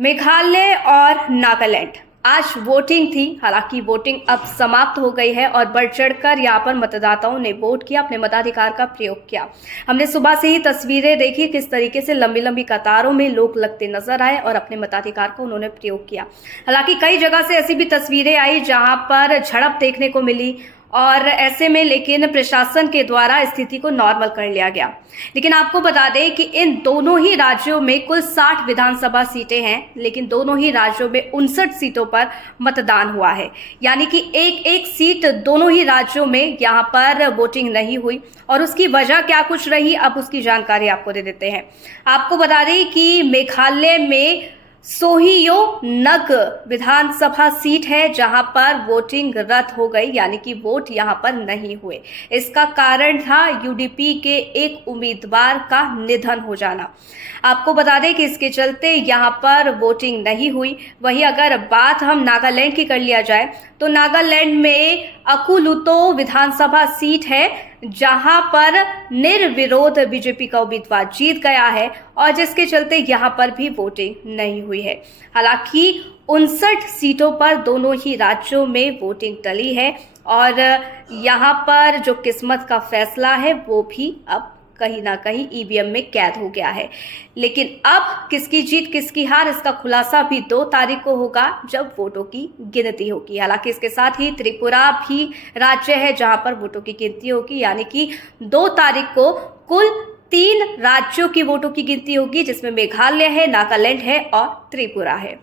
मेघालय और नागालैंड आज वोटिंग थी। हालांकि वोटिंग अब समाप्त हो गई है और बढ़ चढ़कर यहाँ पर मतदाताओं ने वोट किया, अपने मताधिकार का प्रयोग किया। हमने सुबह से ही तस्वीरें देखी किस तरीके से लंबी लंबी कतारों में लोग लगते नजर आए और अपने मताधिकार को उन्होंने प्रयोग किया। हालांकि कई जगह से ऐसी भी तस्वीरें आई जहां पर झड़प देखने को मिली और ऐसे में लेकिन प्रशासन के द्वारा स्थिति को नॉर्मल कर लिया गया। लेकिन आपको बता दें कि इन दोनों ही राज्यों में कुल 60 विधानसभा सीटें हैं, लेकिन दोनों ही राज्यों में 59 सीटों पर मतदान हुआ है। यानी कि एक एक सीट दोनों ही राज्यों में यहाँ पर वोटिंग नहीं हुई और उसकी वजह क्या कुछ रही, अब उसकी जानकारी आपको दे देते हैं। आपको बता दें कि मेघालय में सोहियो नग विधानसभा सीट है जहां पर वोटिंग रद्द हो गई, यानी कि वोट यहां पर नहीं हुए। इसका कारण था यूडीपी के एक उम्मीदवार का निधन हो जाना। आपको बता दें कि इसके चलते यहां पर वोटिंग नहीं हुई। वहीं अगर बात हम नागालैंड की कर लिया जाए तो नागालैंड में अकुलुतो विधानसभा सीट है जहां पर निर्विरोध बीजेपी का उम्मीदवार जीत गया है और जिसके चलते यहां पर भी वोटिंग नहीं हुई है। हालांकि 59 सीटों पर दोनों ही राज्यों में वोटिंग टली है और यहां पर जो किस्मत का फैसला है वो भी अब कहीं ना कहीं ईवीएम में कैद हो गया है। लेकिन अब किसकी जीत किसकी हार, इसका खुलासा भी 2 तारीख को होगा जब वोटों की गिनती होगी। हालांकि इसके साथ ही त्रिपुरा भी राज्य है जहां पर वोटों की गिनती होगी, यानी कि 2 तारीख को कुल 3 राज्यों की वोटों की गिनती होगी, जिसमें मेघालय है, नागालैंड है और त्रिपुरा है।